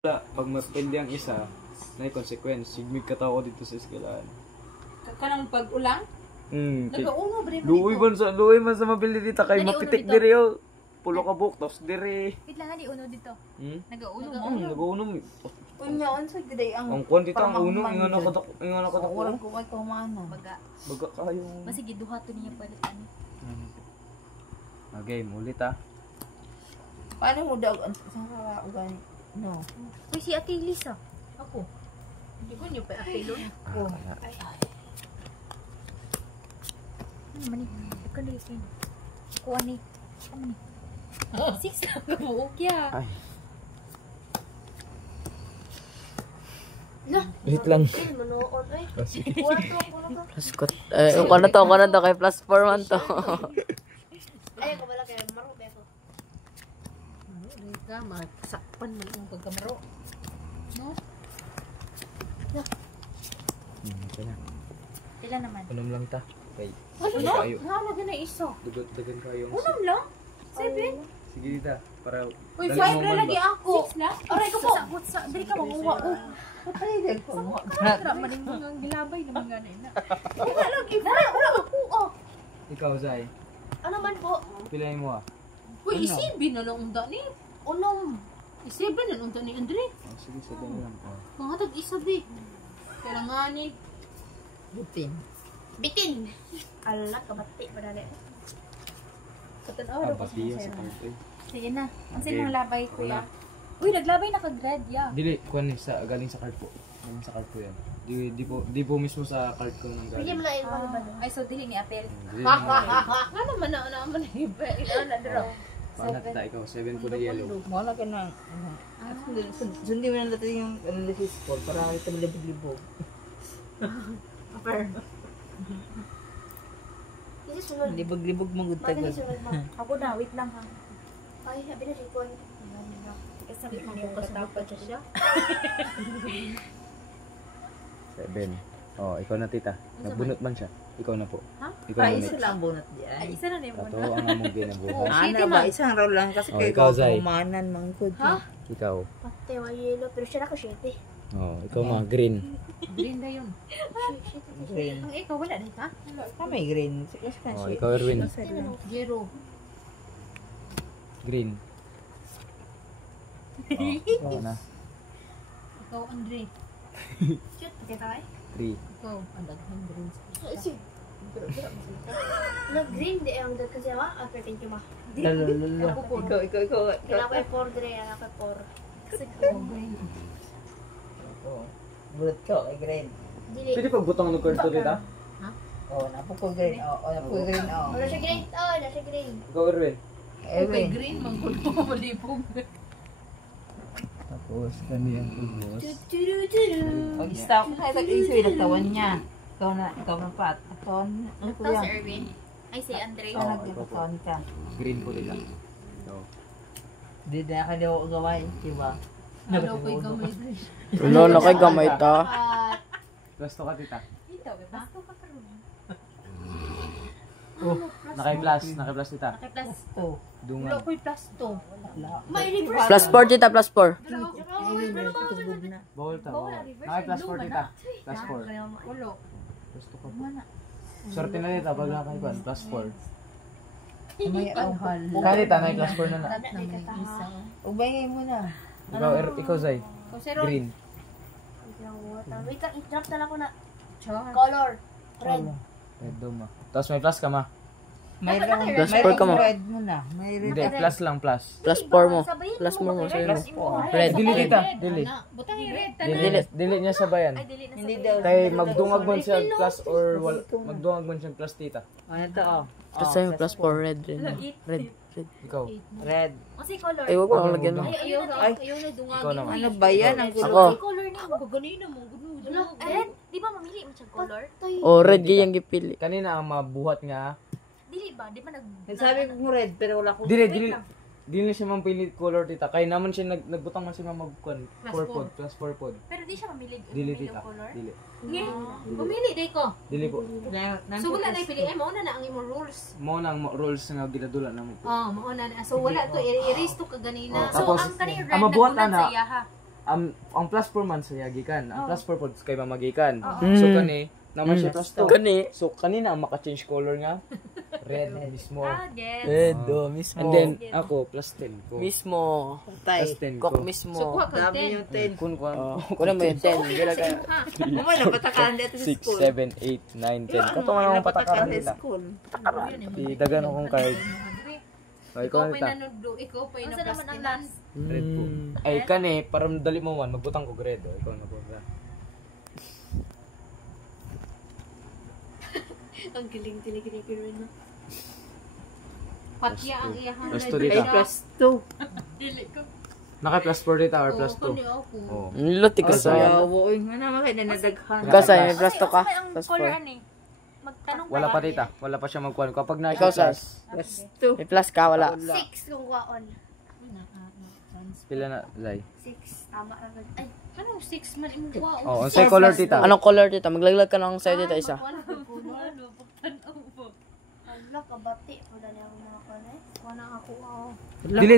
Pag mapindi ang isa, na consequence. Sigmig ka tao dito sa eskwelahan. Kanang pag-ulang? Nagauno ba rin mo dito? Luoy man sa mabili dito kay mapitik diri yo. Pulo ka buhok tapos diri. Wait lang, di uno dito. Nagauno mo? Nagauno mo. Unyaon sa giday ang kwan dito ang uno, ingon ako dako. Orang ko kay kumana. Baga. Baga kayo. Masige duha to niya palitan. Okay, ulit ah. Paano mo daw ang sa ugani? No. Uy, si Ate Lisa. Ako. Hindi ko niyo pa Ate Lon. Oh. Ano man ni? Ikaw na yun. Kuha ni. Ano ni? 6 lang kabuok ya. Ay. Lah. Wait lang. Manood ay. Plus kot. Kung ano to kay plus 4 man to. Ay, ko wala kay maro ba ko. Maro ka masakpan man ang pagkamaro. No? Tila naman. Unam lang ta. Okay. Ano na? Nalaga na iso. Dagan kayo. Unam lang? 7? Sige dita para Uy, 5 na lagi ako. 6 na? Aray ko po. Dali ka makuha. Patay din ko mo. Tara, maling mga gilabay na mga na. Wala lang, wala ako. ikaw Zay. Ano man po? Pilay mo ah. Uy, isibin na lang unda ni. Unom. Isibin na lang unda ni Andre. Sige, sabihin lang. Mga tag-isabi. Kailangan ni. Butin. Bitin. Ala, kabati pa dali. Katanaw ko Batiyo sa kanto eh. sige na. Ang sinong labay kuya? Uy, naglabay na kag-red ya. Dili, kuan ni sa galing sa card po. Galing sa card po yan. Di po mismo sa card ko nang galing. Bigyan mo lang yung ba? Ay, so dili ni Apel. Dili, Nga naman na naman iba. Ina dro. paano kita ikaw? 7 po na yellow. Wala ka na. Sundi mo na natin yung analysis ko para ito malibog-libog. Apel. Libog-libog mong good tagod. Ako na, wait lang ha. Ay, sabi na sipon. Kasi bukas dapat siya. 7. Oh, ikaw na tita. Nagbunot man siya. Ikaw na po. Ha? Ikaw Ay, na isa next. lang bunot diyan. Ay, isa na na yung Kato muna. ang among ginabuhat. Ana ba? Isang raw lang kasi Oh, kayo ikaw, Zay. kumanan mangkod. Ha? Ikaw. Pate, wa yelo. Pero siya ako 7. Oh, ikaw mga green. Green na yun. Green. Ang ikaw, wala na ka? May green. Sige ka Oh, ikaw Erwin. Zero. Green. Oh, ikaw na. Ikaw, Andre. Cute, kita ay. 3. Ikaw, ang daghang green. No, green di ang dad kasi ma, after thank you ma. Lalala. Ikaw. Kailangan ko yung 4 dire, kailangan ko 4. Kasi ikaw, green. Oh. Bulot ko, ay green. Dili. Pwede pag butang ng card to tita? Oh, napo ko green. Oh, napo ko green. Oh. Wala siya green. Oh, wala siya green. Ikaw Erwin. Okay, Ewan. green, mangkul mo, malipog. Tapos kaniyang ubos. Mag-stop ka sa iso yung tawan niya. Ikaw na pat. Aton. Ano Ito kuya? si Erwin. Ay, si Andre. Ikaw nagkakaton ka. Green po tita. So, Di na ka daw gawin, diba? Hello, ko'y gamay rin. Ulo na kay gamay ta. plus to ka tita. Ito, ba? Ito ka karoon. Oh, naka-plus tita. Okay, plus. Oh. Dungan. Wala ko'y plus 2. Wala. May reverse. Plus 4 tita, plus 4. Tugod na. Bawal ta. Bawal, Bawal. reverse. Naka-plus 4 tita. Blue Plus 4. Wala. Plus to ka po. Mana? Sorte na dito pag nakakaiban. Plus 4. May awhal. Kaya tita, naka-plus 4 na na. Harap na may isa. Ubay mo na. Ikaw Zay. Kung si Ron. Green. Wait lang, i-drop na lang ko na. Char. Color. Red. Red daw ma. Tapos may plus ka ma. Mayroong Plus 4 ka mo. red mo na. May Hindi, red. plus lang plus. Plus 4 mo. Plus mo sa'yo mo. Red. Dili tita, dili. Butang yung red. Dili niya sabayan. Ay, dili na Hindi sa daw. Kay magdungag man siya plus or magdungag man siya plus tita. Ano to oh? Plus sa'yo, plus 4, red rin. Red. Ikaw. Red. Kasi color. Ay, wag mo akong lagyan mo. Ayaw na dungagin. Ikaw naman. Ano ba yan? Ang gulo. Ako. Color niya. Ganina mo. Red? Di ba mamili mo siyang color? Oh, red gayang gipili. Kanina ang mabuhat nga. Dili ba? Di ba Nagsabi ko red pero wala ko. Dili siya man pili color tita. Kaya naman siya nagbutang man siya magkon. Plus 4 pod, plus 4 pod. Pero di siya mamili. Dili Mamili tita. yung color? Dili. Nga. Mamili day ko. Dili po. So wala na pili. Eh, mauna na ang imong rules. Mo nang rules nga ginadula namo po. Oh, mauna na. So wala to. I-erase to kaganina. Oh, So tapos, ang kanina ang mabuhat nagulat na sa iya ha. ang plus 4 man sa yagikan. Ang plus 4 pod kay mamagikan. Mm. So kani naman siya plus 2. Kani. So kanina ang maka-change color nga red mismo. Yes. Edo, mismo. And then ako plus 10 ko. Mismo. Plus 10 Kok ko. mismo. So, kuha ka Dami 10. yung 10. Kun Kunin mo yung 10. Gila ka. Mama, napatakaran dito sa 6, school. 7, 8, 9, 10. Kato man akong patakaran Napatakaran nila. sa school. Dagan akong card. O, ikaw Ikaw na pa'y ta. nanudo, ikaw pa'y Unsa naman ang naplastinan. last? Red po. Ay, kani, para dali mo man, magbutang ko red. O, ikaw na po. Ang galing tiniginig ko rin. Patya ang iyahang Plus red. 2 dito. Plus 2. Dili ko. Naka plus 4 dito or plus 2? Kani ako. Oo. Loti ka sa. Ayaw, uy, nga naman kayo nanadaghan. Ikaw sa may plus 2 ka. Ang Plus color 4. ani? Magtanong Wala pa tita. Wala pa siya magkuhan. Kapag na Ikaw sa. Plus 2. May plus ka, wala. 6 kung waon. Pila na, Zay? 6. Tama na. Ay, Ano, 6 man imong kuha. Oo, ang color tita. Anong color dito? Maglaglag ka ng sa'yo dito isa. Wala ko puno. Pagtanaw mo. hala kabati. Wala niya akong mga kanay. Wala ako.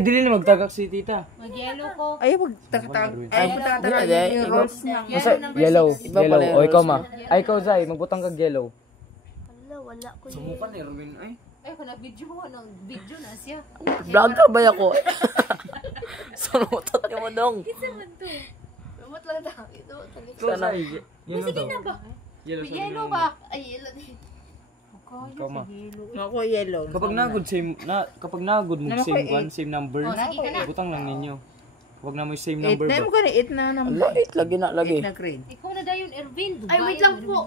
Dili na magtagak si tita. Mag-yellow ko. Ay, magtakatag. Ay, magtakatag Hindi, yung iba- rose niya. Masa, yellow. Iba pala Yellow. yung O, ikaw rose ma. Ay, ikaw Zay. Magbutang kag yellow. Hala, wala ko yun. Sumukan ni Erwin. Ay. Ay, kung na-video mo, video na siya. Vlogger ba ako? Sunutot niyo mo dong. Lumot lang na. Ito, talik. Sana. Yellow daw. na ba? Yellow sa Yellow dulo. ba? Ay, yelo din. Ikaw ma. Ako yellow. Kapag nagod mo Naman ko same eight. one, same number. Oh, sige ka na. Butang lang ninyo. Kapag na mo yung same 8 number na ba? mo ka na 8 na naman. Ala, lagi na, lagi. 8 na grade. Ikaw na dayon, Ervin. Ay, wait lang po.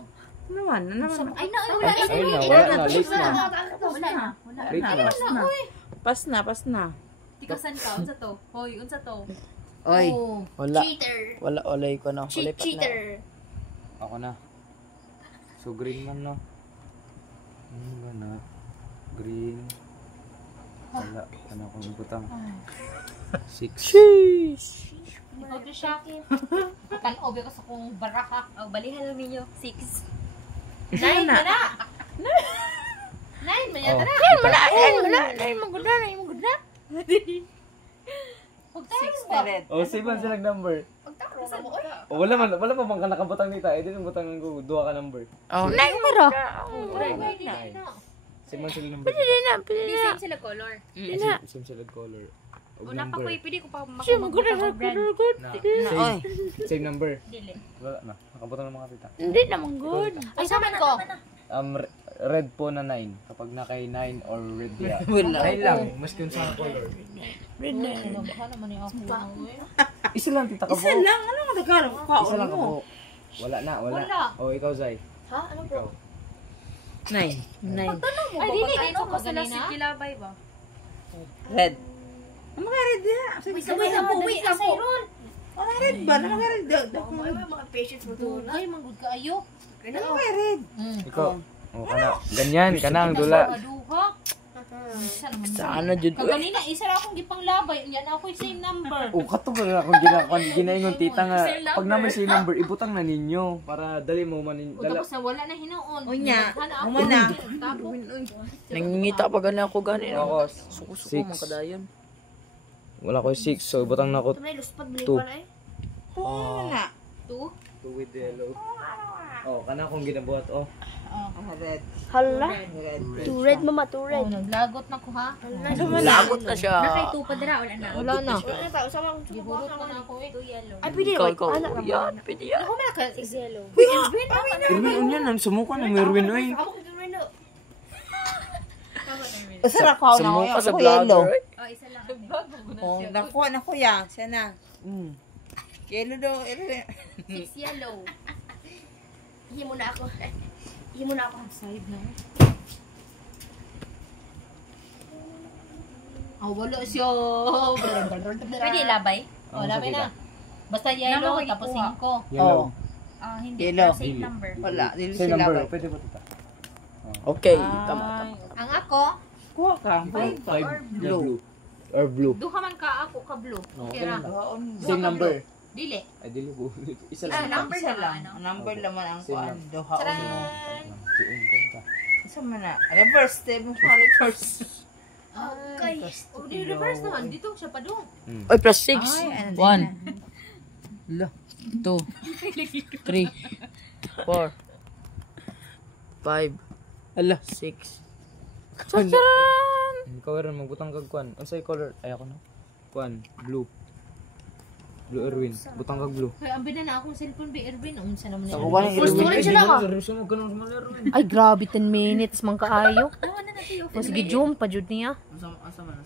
Ano naman? Ano naman? Ay, na, wala. Ayun na, wala na. Late na. Wala na. Wala Late na. Pas na, pas na. Tikasan ka, unsa to? Hoy, unsa to? Oy. Oh. Wala. Cheater. Wala, olay ko na. Olay pat na. Cheater. Ako na. So green man no. Ano ba na? Green. Wala. Ano akong butang? 6. Sheesh. Ikaw to siya. Kan-obe ko sa kong baraka. Oh, balihan lang ninyo. 6. 9 na na. 9 man yata na. Huwag tayo ba? Oh, same man silang number. Pagtakro na mo. Oy. Oh, wala pa bang ka nakabutang nita. Eh, din ang butang ko. Duha ka number. Oh, nine mo ro. Pwede na. Same man silang number. Hindi same sila color. Same silang color. O Una pa number. ko, pwede ko pa makabutang ng brand. Na, same number. Dili. Wala na. Nakabutang ng mga tita. Hindi naman good. Ay, saman ko. Red po na 9. Kapag na kay 9 or red ya. Wala. 9 lang. Mas kung sa color. Nagha naman yung ako. Isa lang tita ka po. Isa lang. Ano nga nagkaroon? Isa lang ka mo. po. Wala na, wala. Wala. Oh, ikaw Zay. Ha? Ano po? Ikaw. 9. Ay, dili. Dito ko sa lasig kilabay ba? Red. Ano ka red na? Wait lang po. Wait lang po. Ano ka red ba? Ano ka red? May mga patience mo doon. Ay, manggod ka ayo. Ano ka red? Ikaw. Oh, kana. Ganyan, kana ang dula. Maduha. Isa naman. Sana jud ko. Kanina, isa ra akong gipang labay. Yan ako yung same number. Oh, kato ba na akong ginaingon tita nga. Pag naman si number, ibutang na ninyo para dali mo man O tapos na wala na hinoon. Unya. Naghala ako. Umana. Tapo. Nangingita pa gani ako gani. Ako, Suko-suko man kadayon. wala ko 6, so ibutang na ako Ito na luspag bili Two. pa na eh. Oo na. 2. 2 with yellow. Oh, kana akong ginabuhat oh. Red. Hala. Red. Two red mama, two Oh, red. naglagot na ko ha. Lagot na siya. Pa dira wala na. Wala na. Ano tayo? Sama akong Gihurot ko na ako eh. Ay, pwede. Ikaw, Wait, ikaw. anak. Yan, pwede yan. Ako man ka. Is yellow. Erwin, yan ang sumuka na Merwin oy. Ako kung gawin na. Usara ko na Sumuka ako. sa Ako yellow. vlogger. Oh, isa lang. Oh, nakuha na ko ya. Siya na. Yellow daw. 6 yellow. Himo na ako. Himo na ako. Side na. Oh, wala siya. Pwede labay? Oh, Ano labay sa na. Basta yellow, tapos 5. Yellow. Ah, hindi. Yellow. Same number. Wala. Dili Same sila number, ba? pwede ba tita? Okay, tama. Ang ako, Kuha ka. 5 or blue. Or blue. duha man ka ako ka blue. Okay ra. Same number. Dili. Ay, dili po. Isa Ah, lang. number Isa na lang. ano. Number naman ang Same kuan. lang. Duha. Charan! Tuon ka. Isa man na. Reverse. Tayo mo reverse. Okay. Oh, di reverse naman. Dito siya pa doon. Oy, plus 6. Ay, ano din 1. 2, 3, 4, 5, Ala. 6. Ikaw rin, magbutang kag kuan. Ano sa'yo color? Ay, ako na. Kuan, blue. Blue Erwin. Butang kag blue. Kaya ang na akong cellphone ba, Erwin? Unsa naman Sa na kuha ng Gusto ulit sila ka. Seryoso mo, ganun sa mga Erwin. Ay, grabe, 10 minutes man kaayo. Ano na natin yung O sige, Jum, pa jud niya. Asa man.